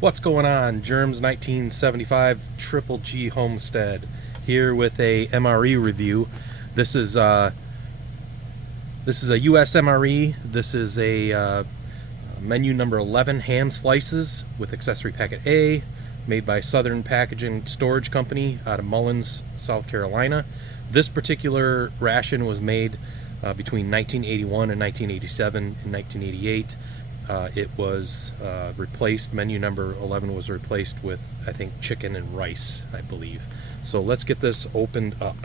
What's going on? Germs 1975 Triple G Homestead here with a MRE review. This is a US MRE. This is a menu number 11 ham slices with accessory packet A, made by Southern Packaging Storage Company out of Mullins, South Carolina. This particular ration was made between 1981 and 1987 and 1988. It was replaced, menu number 11 was replaced with, I think, chicken and rice, I believe. So let's get this opened up.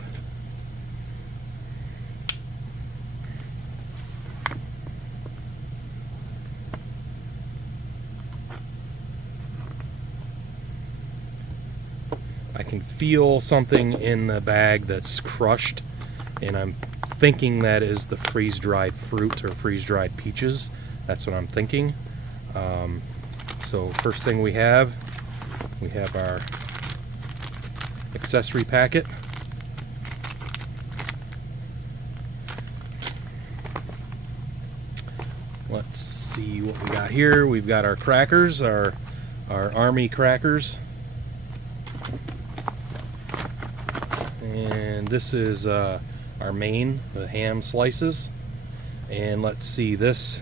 I can feel something in the bag that's crushed, and I'm thinking that is the freeze-dried fruit or freeze-dried peaches. That's what I'm thinking. So first thing we have our accessory packet. Let's see what we got here. We've got our crackers, our Army crackers. And this is our main, the ham slices. And let's see this.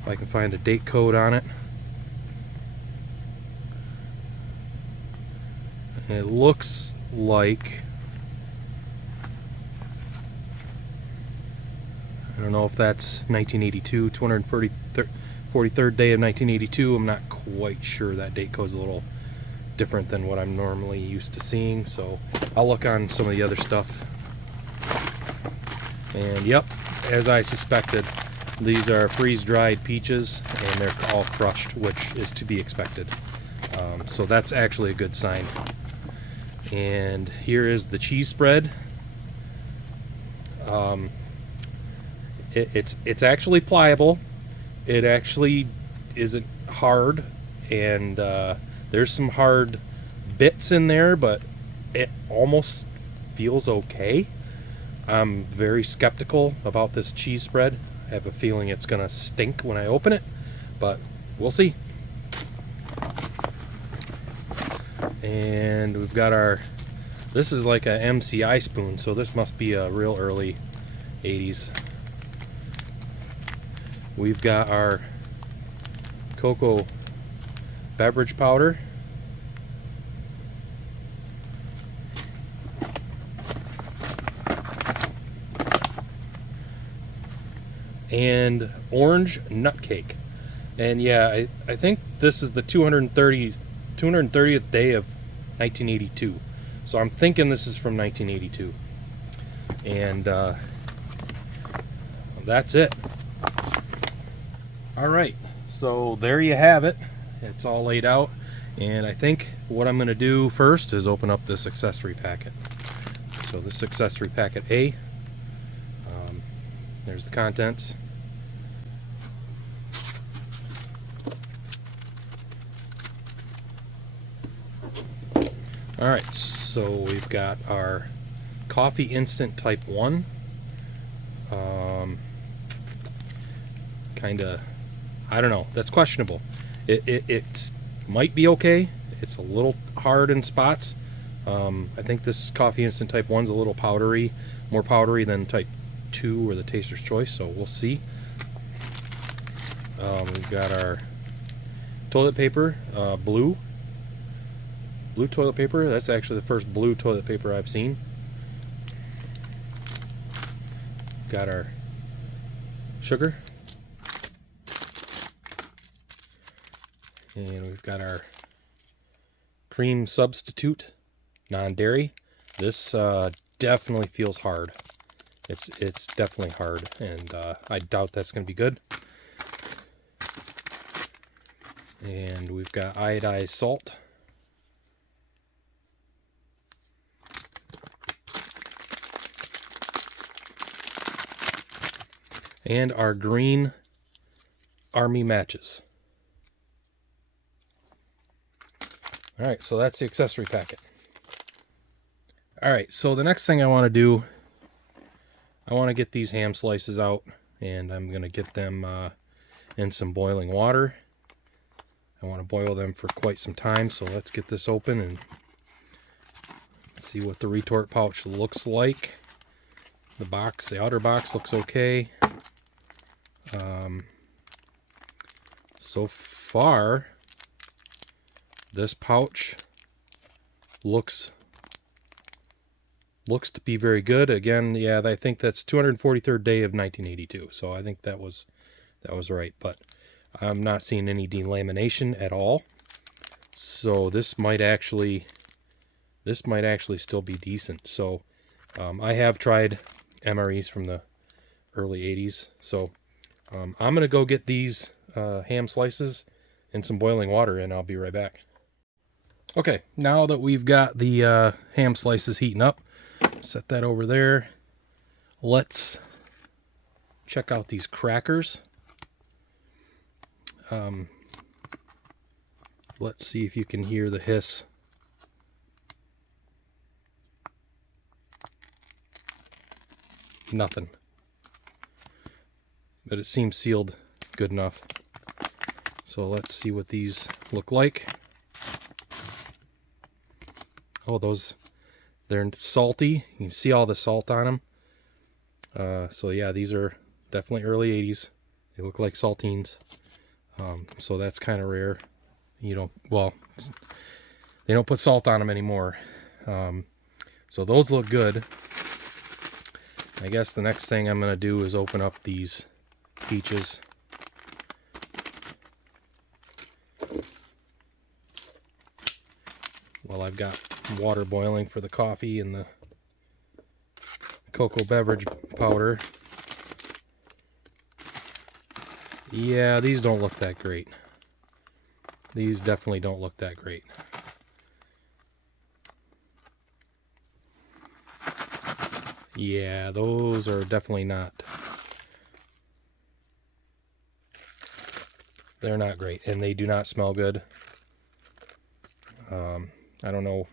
If I can find a date code on it. And it looks like, I don't know if that's 1982, 243rd day of 1982. I'm not quite sure. That date code's a little different than what I'm normally used to seeing, so I'll look on some of the other stuff. And yep, as I suspected, these are freeze-dried peaches, and they're all crushed, which is to be expected. So that's actually a good sign. And here is the cheese spread. It's actually pliable. It actually isn't hard, and there's some hard bits in there, but it almost feels okay. I'm very skeptical about this cheese spread. I have a feeling it's gonna stink when I open it, but we'll see. And we've got this is like a MCI spoon, so this must be a real early 80s. We've got our cocoa beverage powder. And orange nut cake. And yeah, I think this is the 230th day of 1982. So I'm thinking this is from 1982. And that's it. Alright, so there you have it. It's all laid out. And I think what I'm going to do first is open up this accessory packet. So this accessory packet A. There's the contents. Alright, so we've got our coffee instant type 1. Kinda, I don't know, that's questionable. It might be okay. It's a little hard in spots. I think this coffee instant type 1's a little powdery, more powdery than type 2 or the Taster's Choice, so we'll see. We've got our toilet paper, blue toilet paper. That's actually the first blue toilet paper I've seen. Got our sugar, and we've got our cream substitute, non-dairy. This definitely feels hard. It's definitely hard, and I doubt that's going to be good. And we've got iodized salt. And our green Army matches. Alright, so that's the accessory packet. Alright, so the next thing I want to do, I want to get these ham slices out, and I'm going to get them in some boiling water. I want to boil them for quite some time, so let's get this open and see what the retort pouch looks like. The outer box looks okay. So far, this pouch looks to be very good. Again, yeah, I think that's 243rd day of 1982. So I think that was right, but I'm not seeing any delamination at all. So this might actually still be decent. So I have tried MREs from the early 80s. So I'm going to go get these ham slices and some boiling water, and I'll be right back. Okay, now that we've got the ham slices heating up, set that over there. Let's check out these crackers. Let's see if you can hear the hiss. Nothing. But it seems sealed good enough. So let's see what these look like. Oh, they're salty. You can see all the salt on them. So yeah, these are definitely early 80s. They look like saltines. So that's kind of rare. They don't put salt on them anymore. So those look good. I guess the next thing I'm going to do is open up these peaches. Well, I've got water boiling for the coffee and the cocoa beverage powder. Yeah, these don't look that great. These definitely don't look that great. Yeah, those are definitely not. They're not great, and they do not smell good. I don't know.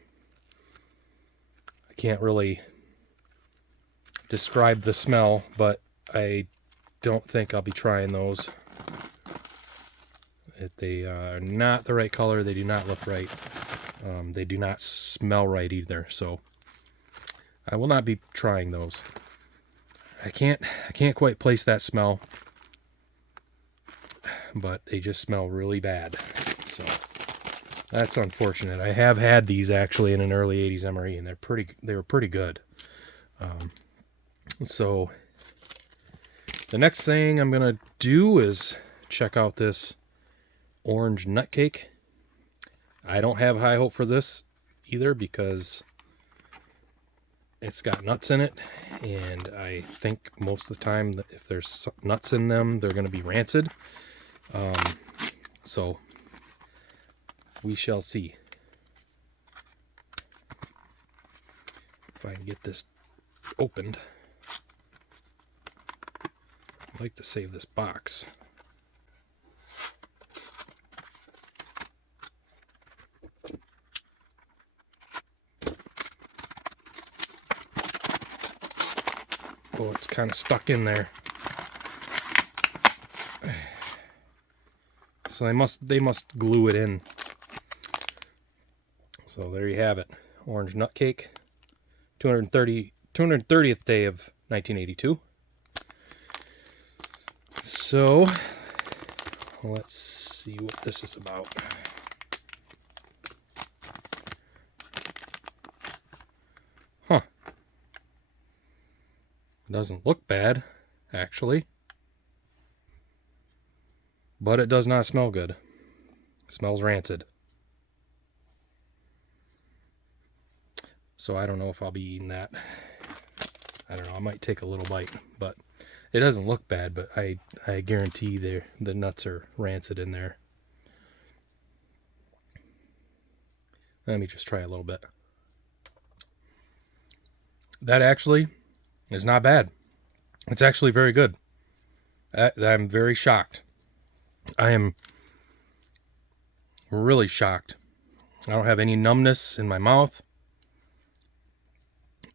I can't really describe the smell, but I don't think I'll be trying those. They are not the right color. They do not look right. They do not smell right either. So I will not be trying those. I can't quite place that smell, but they just smell really bad. So that's unfortunate. I have had these actually in an early 80s MRE, and they were pretty good. So the next thing I'm gonna do is check out this orange nut cake. I don't have high hope for this either because it's got nuts in it, and I think most of the time that if there's nuts in them, they're going to be rancid. So we shall see. If I can get this opened. I'd like to save this box. Oh, it's kind of stuck in there. So they must glue it in. So there you have it. Orange nut cake. 230th day of 1982. So let's see what this is about. Huh. It doesn't look bad, actually. But it does not smell good. It smells rancid. So I don't know if I'll be eating that. I don't know. I might take a little bite, but it doesn't look bad, but I guarantee the nuts are rancid in there. Let me just try a little bit. That actually is not bad. It's actually very good. I'm very shocked. I am really shocked. I don't have any numbness in my mouth.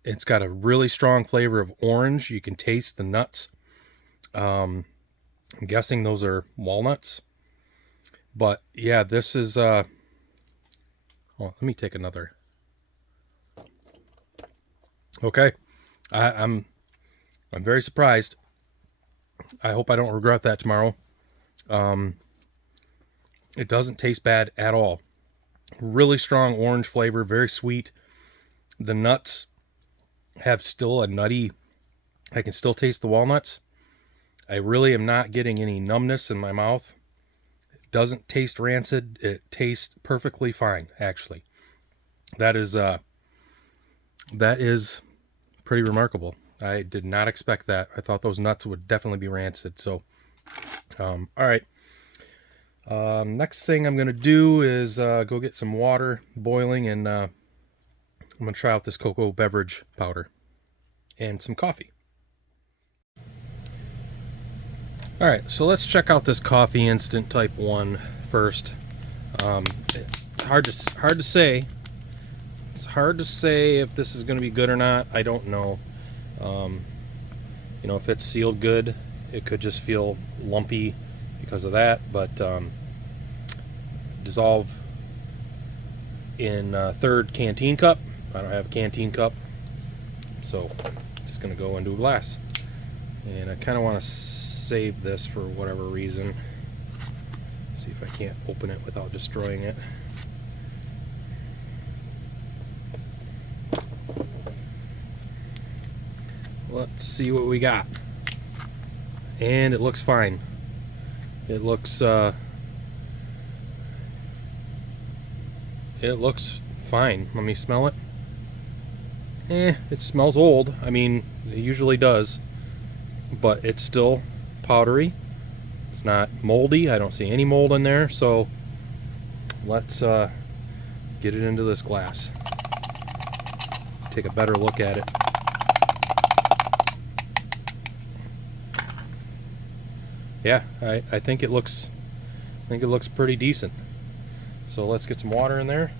It's got a really strong flavor of orange. You can taste the nuts. I'm guessing those are walnuts. But yeah, this is oh, let me take another. Okay. I'm very surprised. I hope I don't regret that tomorrow. It doesn't taste bad at all. Really strong orange flavor, very sweet. The nuts have still a nutty, I can still taste the walnuts. I really am not getting any numbness in my mouth. It doesn't taste rancid. It tastes perfectly fine, actually. That is pretty remarkable. I did not expect that. I thought those nuts would definitely be rancid. So, all right. Next thing I'm going to do is go get some water boiling, and I'm going to try out this cocoa beverage powder and some coffee. All right, so let's check out this coffee instant type 1 first. Hard to say. It's hard to say if this is going to be good or not. I don't know. You know, if it's sealed good, it could just feel lumpy because of that. But dissolve in third canteen cup. I don't have a canteen cup, so I'm just going to go into a glass. And I kind of want to save this for whatever reason. See if I can't open it without destroying it. Let's see what we got. And it looks fine. It looks fine. Let me smell it. It smells old. I mean, it usually does. But it's still powdery. It's not moldy. I don't see any mold in there. So let's get it into this glass. Take a better look at it. Yeah, I think it looks pretty decent. So let's get some water in there.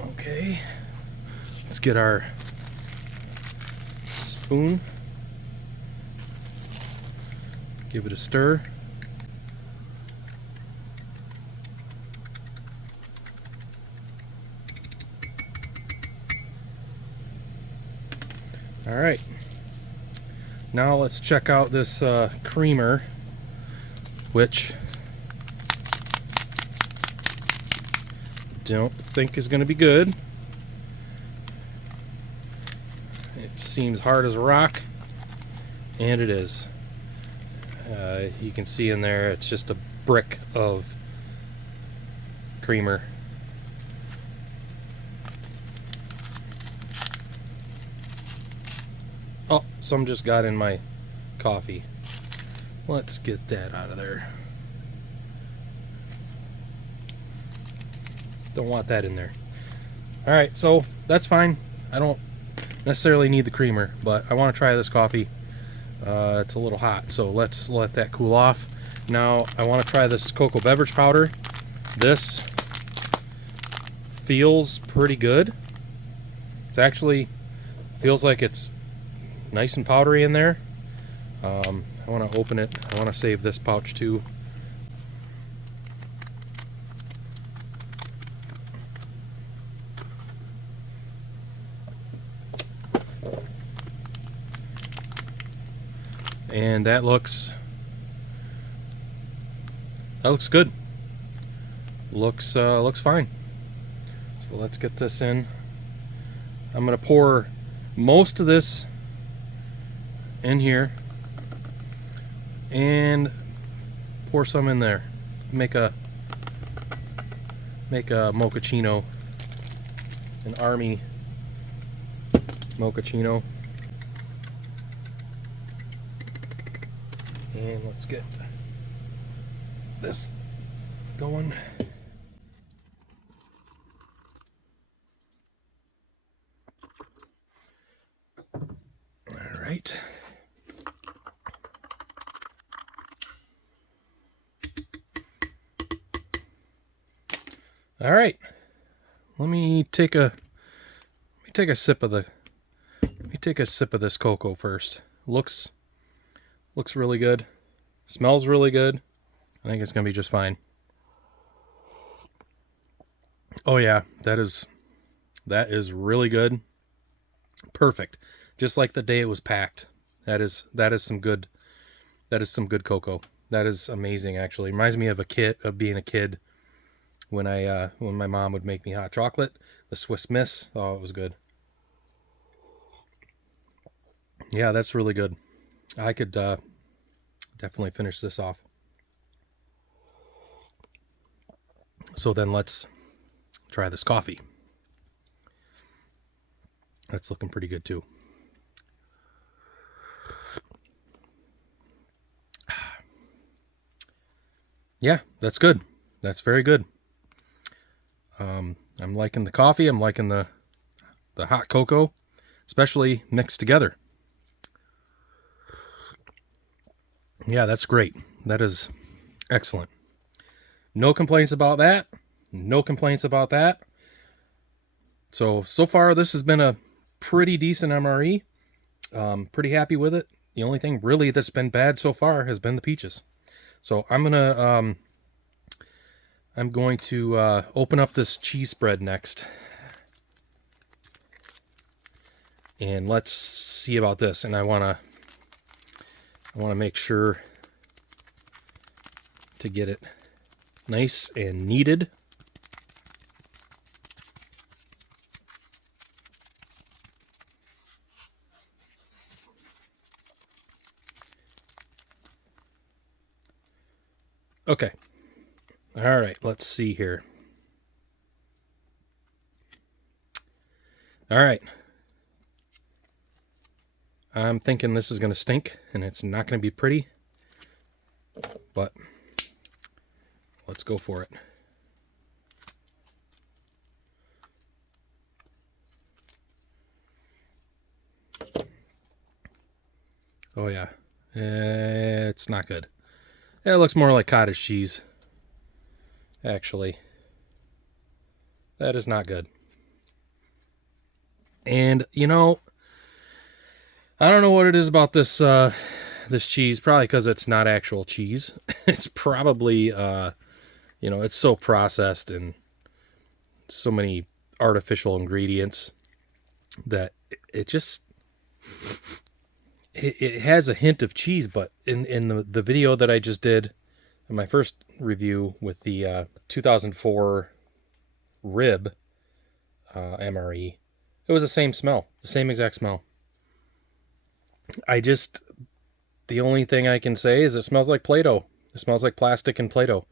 Okay, let's get our spoon, give it a stir. All right, now let's check out this creamer, which don't think is going to be good. It seems hard as a rock, and it is. You can see in there it's just a brick of creamer. Oh, some just got in my coffee. Let's get that out of there. Don't want that in there. Alright, so that's fine. I don't necessarily need the creamer, but I want to try this coffee. It's a little hot, so let's let that cool off. Now I want to try this cocoa beverage powder. This feels pretty good. It's actually feels like it's nice and powdery in there. I want to open it. I want to save this pouch too. And that looks good. Looks fine. So let's get this in. I'm gonna pour most of this in here and pour some in there. Make a mochaccino, an army mochaccino. And let's get this going. All right. All right. Let me take a sip of this cocoa first. Looks really good. Smells really good. I think it's going to be just fine. Oh yeah, that is really good. Perfect. Just like the day it was packed. That is some good cocoa. That is amazing actually. Reminds me of being a kid when my mom would make me hot chocolate, the Swiss Miss. Oh, it was good. Yeah, that's really good. I could definitely finish this off. So then let's try this coffee. That's looking pretty good too. Yeah, that's good. That's very good. I'm liking the coffee. I'm liking the hot cocoa, especially mixed together. Yeah, that's great. That is excellent. No complaints about that. No complaints about that. So far, this has been a pretty decent MRE. Pretty happy with it. The only thing really that's been bad so far has been the peaches. So I'm going to open up this cheese spread next. And let's see about this. And I want to make sure to get it nice and kneaded. Okay. All right, let's see here. All right. I'm thinking this is going to stink and it's not going to be pretty, but let's go for it. Oh yeah, it's not good. It looks more like cottage cheese. Actually, that is not good. And you know, I don't know what it is about this this cheese. Probably because it's not actual cheese. It's probably it's so processed and so many artificial ingredients that it just it has a hint of cheese. But in the video that I just did, in my first review with the 2004 rib MRE, it was the same smell, the same exact smell. The only thing I can say is it smells like Play-Doh. It smells like plastic and Play-Doh.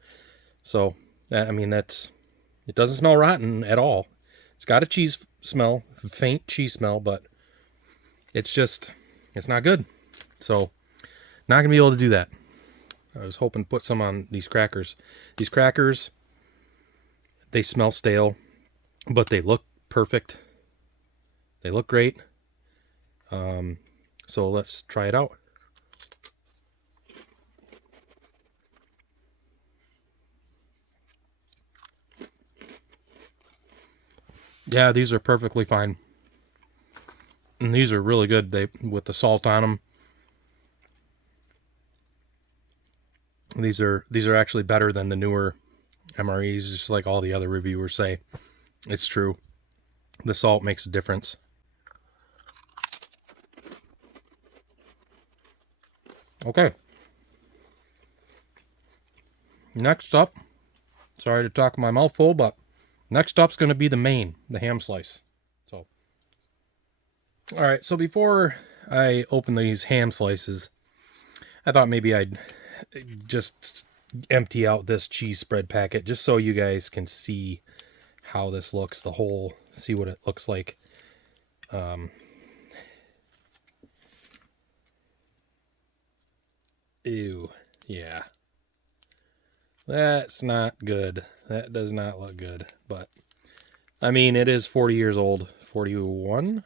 So, I mean, it doesn't smell rotten at all. It's got a cheese smell, faint cheese smell, but it's not good. So, not going to be able to do that. I was hoping to put some on these crackers. These crackers, they smell stale, but they look perfect. They look great. So let's try it out. Yeah, these are perfectly fine. And these are really good. With the salt on them. These are actually better than the newer MREs, just like all the other reviewers say. It's true. The salt makes a difference. Okay. Next up, sorry to talk my mouth full, but next up's going to be the ham slice. So, all right. So before I open these ham slices, I thought maybe I'd just empty out this cheese spread packet just so you guys can see how this looks, see what it looks like. Ew, yeah. That's not good. That does not look good. But, I mean, it is 40 years old. 41?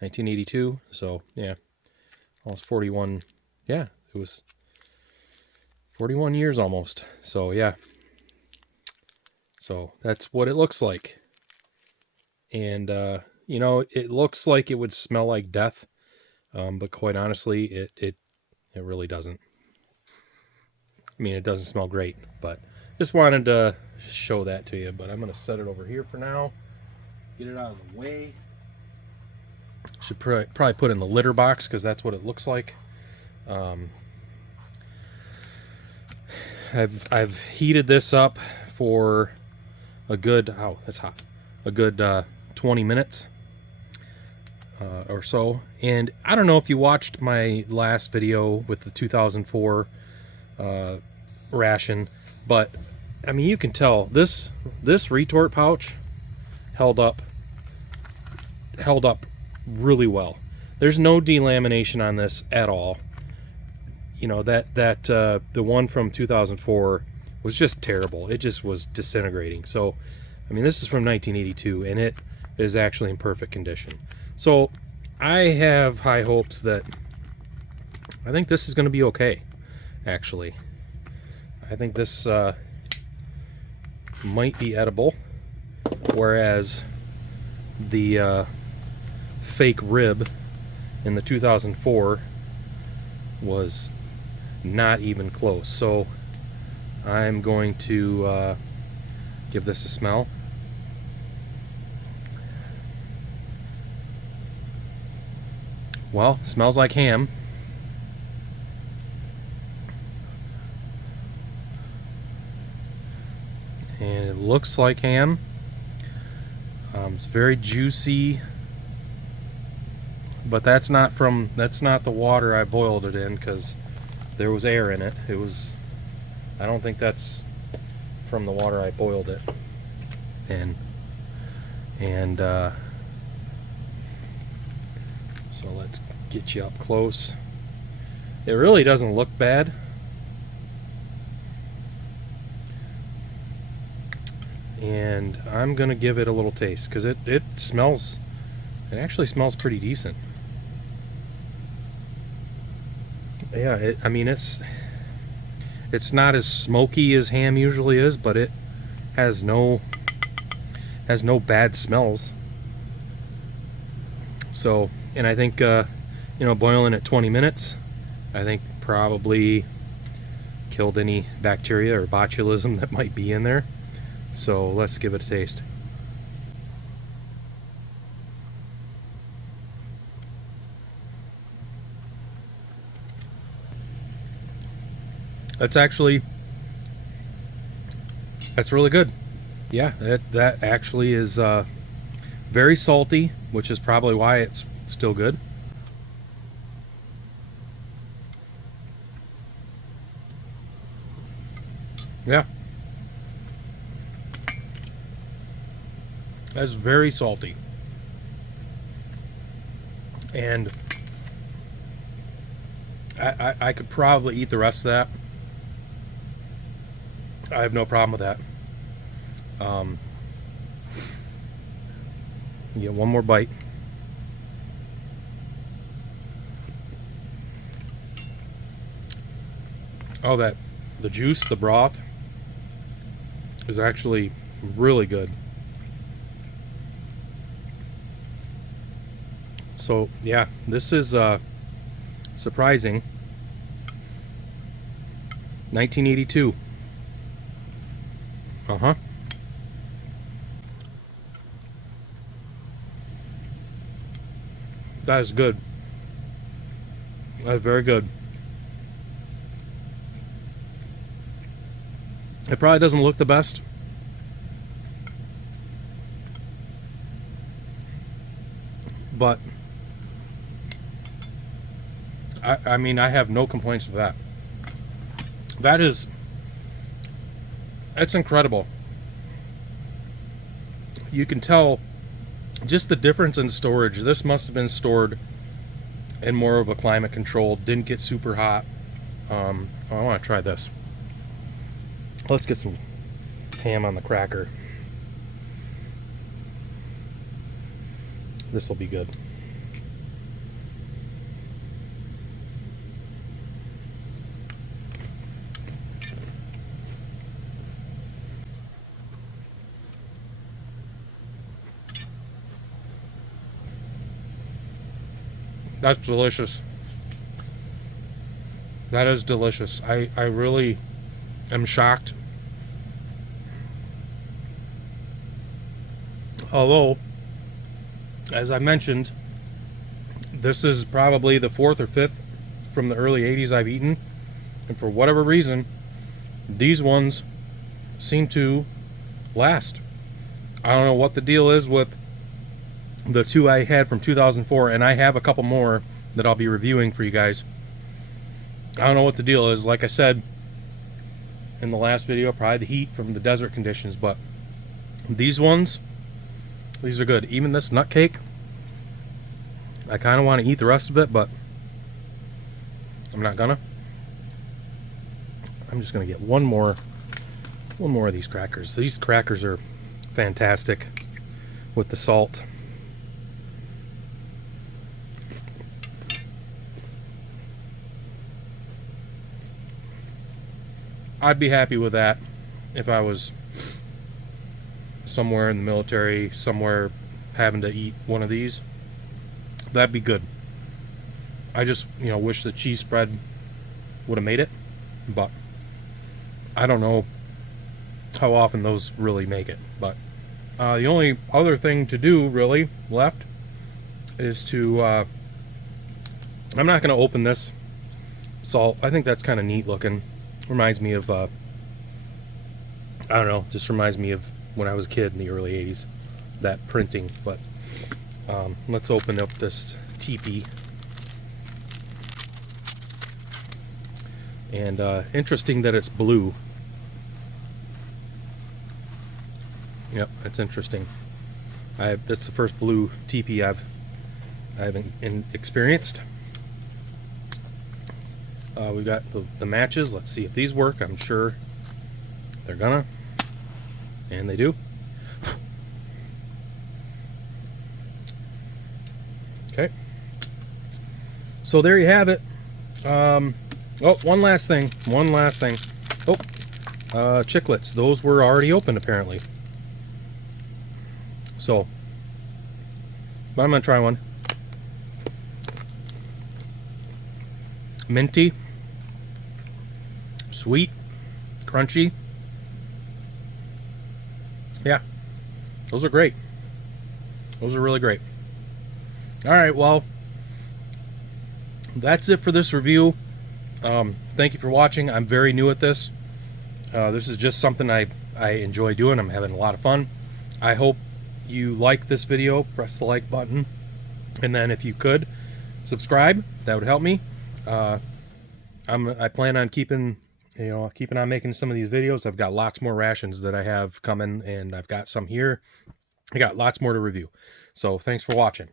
1982. So, yeah. Almost 41. Yeah, it was 41 years almost. So, yeah. So that's what it looks like. And, you know, it looks like it would smell like death. But quite honestly, it really doesn't. I mean, it doesn't smell great, but just wanted to show that to you. But I'm going to set it over here for now. Get it out of the way. Should probably put it in the litter box because that's what it looks like. I've heated this up for a good, oh, that's hot, a good 20 minutes or so. And I don't know if you watched my last video with the 2004 ration, but I mean, you can tell this retort pouch held up really well. There's no delamination on this at all. You know, the one from 2004 was just terrible. It just was disintegrating. So, I mean, this is from 1982, and it is actually in perfect condition. So, I have high hopes that I think this is going to be okay, actually. I think this might be edible, whereas the fake rib in the 2004 was not even close. So I'm going to give this a smell. Well, smells like ham. And it looks like ham. It's very juicy, but that's not the water I boiled it in, because there was air in it. I don't think that's from the water I boiled it in. And so let's get you up close. It really doesn't look bad. And I'm gonna give it a little taste, because it actually smells pretty decent. Yeah, I mean, it's not as smoky as ham usually is, but it has no bad smells. So, and I think you know, boiling at 20 minutes, I think probably killed any bacteria or botulism that might be in there. So let's give it a taste. That's really good. Yeah, that actually is very salty, which is probably why it's still good. Yeah. That's very salty. And I could probably eat the rest of that. I have no problem with that. Get one more bite. Oh, the juice, the broth is actually really good. So yeah, this is surprising. 1982. Uh-huh. That is good. That is very good. It probably doesn't look the best, but I mean, I have no complaints with that. That's incredible. You can tell just the difference in storage. This must have been stored in more of a climate controlled, didn't get super hot. I want to try this. Let's get some ham on the cracker. This will be good. That's delicious. That is delicious. I really am shocked. Although, as I mentioned, this is probably the 4th or 5th from the early 80s I've eaten. And for whatever reason, these ones seem to last. I don't know what the deal is with the 2 I had from 2004, and I have a couple more that I'll be reviewing for you guys. I don't know what the deal is. Like I said in the last video, probably the heat from the desert conditions, but these ones, these are good. Even this nut cake, I kind of want to eat the rest of it, but I'm not gonna. I'm just gonna get one more of these crackers. These crackers are fantastic with the salt. I'd be happy with that if I was somewhere in the military, somewhere having to eat one of these. That'd be good. I just, wish the cheese spread would have made it, but I don't know how often those really make it. But the only other thing to do really left is to I'm not going to open this salt. I think that's kind of neat looking. Reminds me of I don't know, just reminds me of when I was a kid in the early 80s, that printing. But let's open up this teepee. And interesting that it's blue. Yep, that's interesting. That's the first blue teepee I haven't experienced. We've got the matches. Let's see if these work. I'm sure they're gonna, and they do. Okay, so there you have it. Oh, one last thing. Oh, chiclets. Those were already opened apparently. So, but I'm gonna try one. Minty, sweet, crunchy. Yeah, those are great. Those are really great. All right, well, that's it for this review. Thank you for watching. I'm very new at this. This is just something I enjoy doing. I'm having a lot of fun. I hope you like this video. Press the like button, and then if you could subscribe, that would help me. I plan on keeping on making some of these videos. I've got lots more rations that I have coming, and I've got some here. I got lots more to review. So thanks for watching.